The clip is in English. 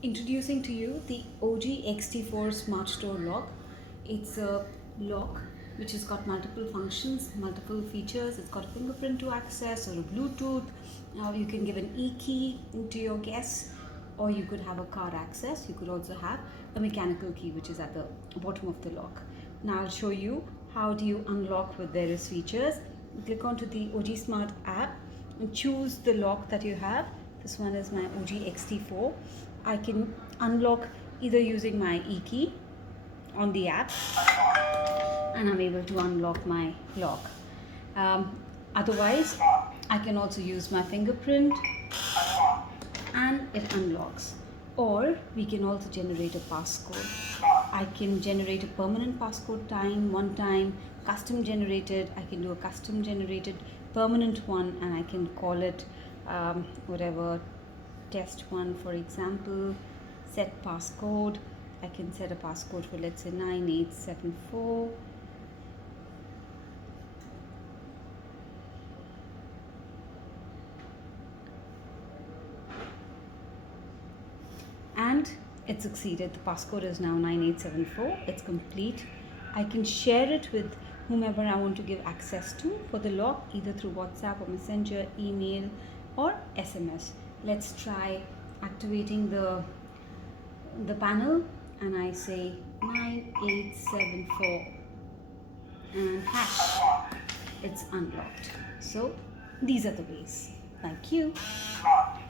Introducing to you the OG XT4 Smart Store lock. It's a lock which has got multiple functions, multiple features. It's got a fingerprint to access or a Bluetooth. Now you can give an e-key to your guests, or you could have a card access. You could also have a mechanical key which is at the bottom of the lock. Now I'll show you how do you unlock with various features. Click onto the OG Smart app and choose the lock that you have. This one is my OG XT4. I can unlock either using my e-key on the app, and I'm able to unlock my lock. Otherwise, I can also use my fingerprint and it unlocks. Or we can also generate a passcode. I can generate a permanent passcode one time, custom generated. I can do a custom generated permanent one, and I can call it whatever, test one for example. Set passcode. I can set a passcode for, let's say, 9874. And it succeeded. The passcode is now 9874. It's complete. I can share it with whomever I want to give access to for the lock, either through WhatsApp or Messenger, email, or SMS. Let's try activating the panel, and I say 9874 and hash. It's unlocked. So these are the ways. Thank you.